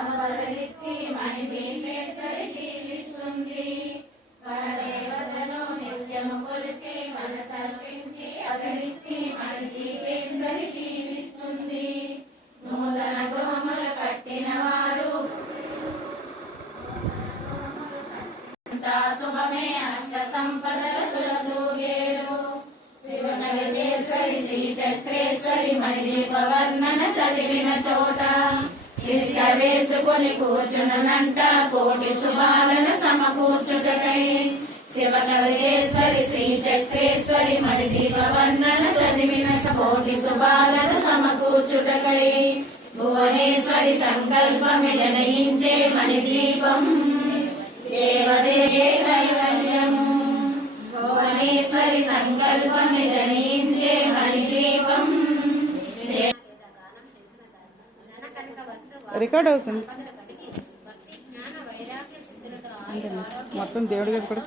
సంపదలిచ్చి మణిదీపేశ్వరి దీవిస్తుంది. పరదేవతను నిత్యము కొలిచి మనసర్పించి అదలిచ్చి మణిదీపేశ్వరి దీవిస్తుంది. నూతన గృహములు కట్టిన వారు శుభమే అష్ట సంపదలు తులదూగేరు. శివన విజయేశ్వరి శ్రీ చక్రేశ్వరి మణిదీప వర్ణన చదివిన చోట ఇష్ట వేసుకొని కూర్చునంట కోటి శుభాలను సమకూర్చుటకై. శివకవిగేశ్వరి శ్రీ చక్రేశ్వరి మణిదీప వర్ణన చదివిన కోటి శుభాలను సమకూర్చుటకై. భువనేశ్వరి సంకల్పమే జనయించే మణిదీపం దేవదేవే కైవల్యము. భువనేశ్వరి సంకల్పమే జనయించే మణిదీపం. రికార్డ్ అవుతుంది మొత్తం దేవుడి గారు కూడా